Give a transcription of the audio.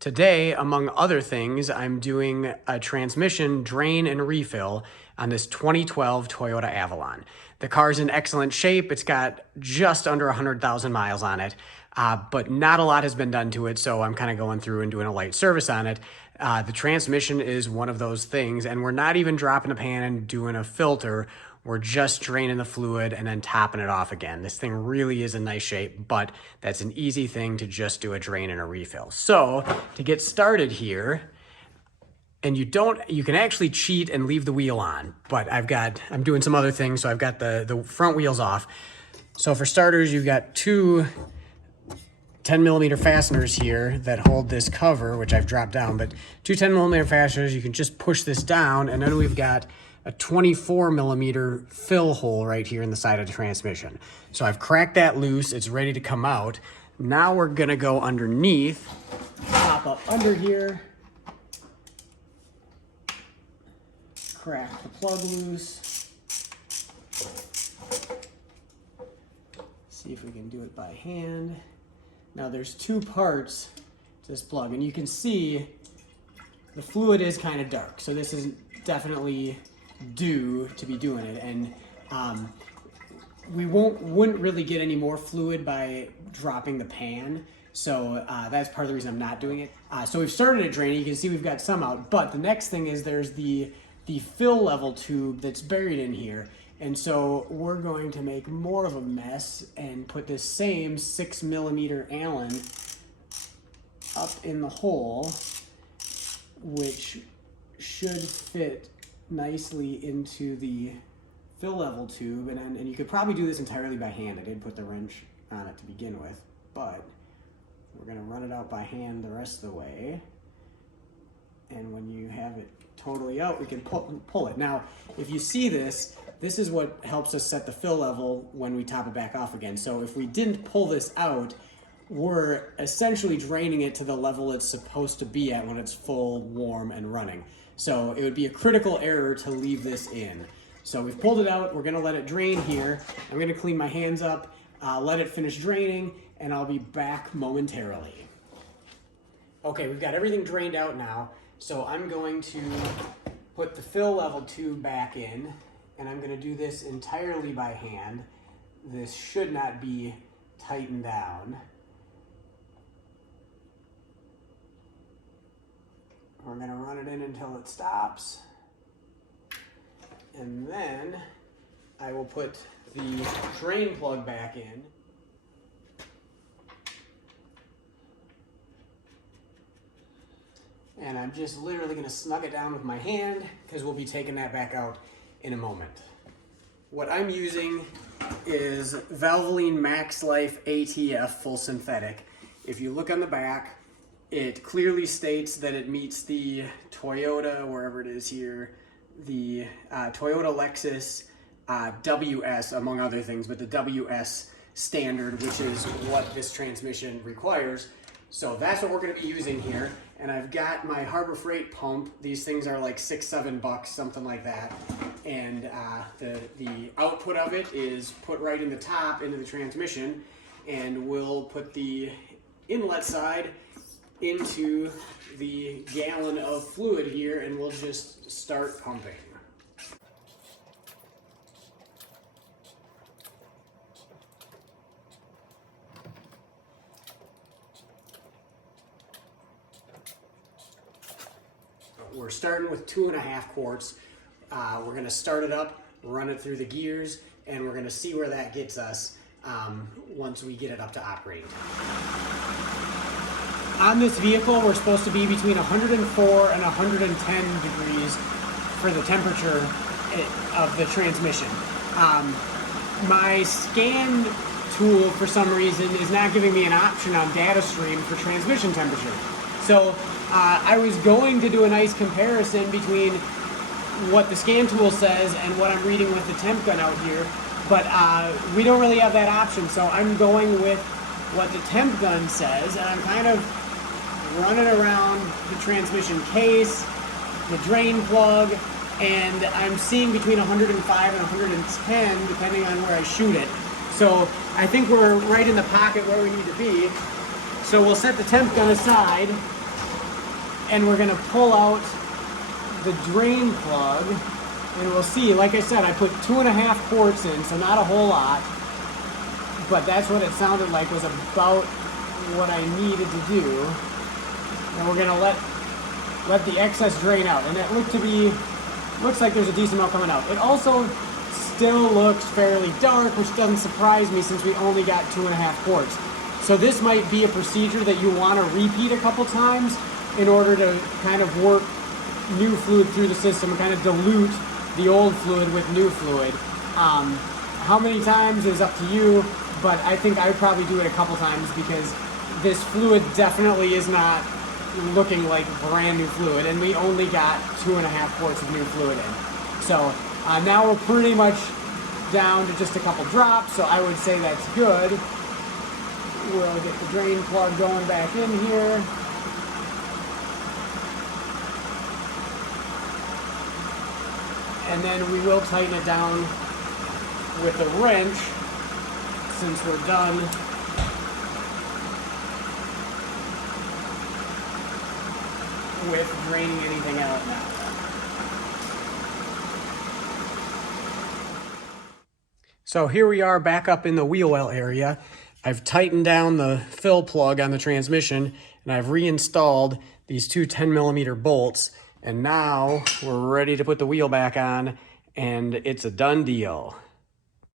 Today, among other things, I'm doing a transmission drain and refill on this 2012 Toyota Avalon. The car's in excellent shape. It's got just under 100,000 miles on it, but not a lot has been done to it, so I'm kind of going through and doing a light service on it. The transmission is one of those things, and we're not even dropping a pan and doing a filter. We're just draining the fluid and then topping it off again. This thing really is in nice shape, but that's an easy thing to just do a drain and a refill. So to get started here, and you can actually cheat and leave the wheel on, but I'm doing some other things, so I've got the front wheels off. So for starters, you've got two 10mm fasteners here that hold this cover, which I've dropped down, but two 10mm fasteners, you can just push this down, and then we've got a 24mm fill hole right here in the side of the transmission. So I've cracked that loose, it's ready to come out. Now we're gonna go underneath, pop up under here, crack the plug loose. See if we can do it by hand. Now there's two parts to this plug, and you can see the fluid is kind of dark, so this is definitely due to be doing it, and we wouldn't really get any more fluid by dropping the pan, so that's part of the reason I'm not doing it. So we've started it draining. You can see we've got some out, but the next thing is there's the fill level tube that's buried in here, and so we're going to make more of a mess and put this same 6mm Allen up in the hole, which should fit nicely into the fill level tube, and you could probably do this entirely by hand. I did put the wrench on it to begin with, but we're gonna run it out by hand the rest of the way, and when you have it totally out, we can pull it. Now, if you see this is what helps us set the fill level when we top it back off again. So if we didn't pull this out, we're essentially draining it to the level it's supposed to be at when it's full, warm, and running. So it would be a critical error to leave this in. So we've pulled it out, we're gonna let it drain here. I'm gonna clean my hands up, let it finish draining, and I'll be back momentarily. Okay, we've got everything drained out now, so I'm going to put the fill level tube back in, and I'm gonna do this entirely by hand. This should not be tightened down. We're gonna run it in until it stops. And then I will put the drain plug back in. And I'm just literally gonna snug it down with my hand because we'll be taking that back out in a moment. What I'm using is Valvoline Max Life ATF Full Synthetic. If you look on the back, it clearly states that it meets the Toyota, wherever it is here, the Toyota Lexus WS, among other things, but the WS standard, which is what this transmission requires. So that's what we're gonna be using here. And I've got my Harbor Freight pump. These things are like $6-7, something like that. And the output of it is put right in the top into the transmission, and we'll put the inlet side into the gallon of fluid here, and we'll just start pumping. We're starting with 2.5 quarts. We're gonna start it up, run it through the gears, and we're gonna see where that gets us once we get it up to operating time. On this vehicle, we're supposed to be between 104 and 110 degrees for the temperature of the transmission. My scan tool, for some reason, is not giving me an option on data stream for transmission temperature. So I was going to do a nice comparison between what the scan tool says and what I'm reading with the temp gun out here, but we don't really have that option, so I'm going with what the temp gun says, and I'm kind of running around the transmission case, the drain plug, and I'm seeing between 105 and 110 depending on where I shoot it. So I think we're right in the pocket where we need to be. So we'll set the temp gun aside and we're gonna pull out the drain plug, and we'll see, like I said, I put 2.5 quarts in, so not a whole lot, but that's what it sounded like was about what I needed to do. And we're gonna let the excess drain out, and it looks like there's a decent amount coming out. It also still looks fairly dark, which doesn't surprise me since we only got 2.5 quarts. So this might be a procedure that you want to repeat a couple times in order to kind of work new fluid through the system and kind of dilute the old fluid with new fluid. How many times is up to you, but I think I would probably do it a couple times because this fluid definitely is not looking like brand new fluid, and we only got 2.5 quarts of new fluid in. So now we're pretty much down to just a couple drops, so I would say that's good. We'll get the drain plug going back in here. And then we will tighten it down with a wrench since we're done with draining anything out now. So here we are back up in the wheel well area. I've tightened down the fill plug on the transmission, and I've reinstalled these two 10mm bolts, and now we're ready to put the wheel back on, and it's a done deal.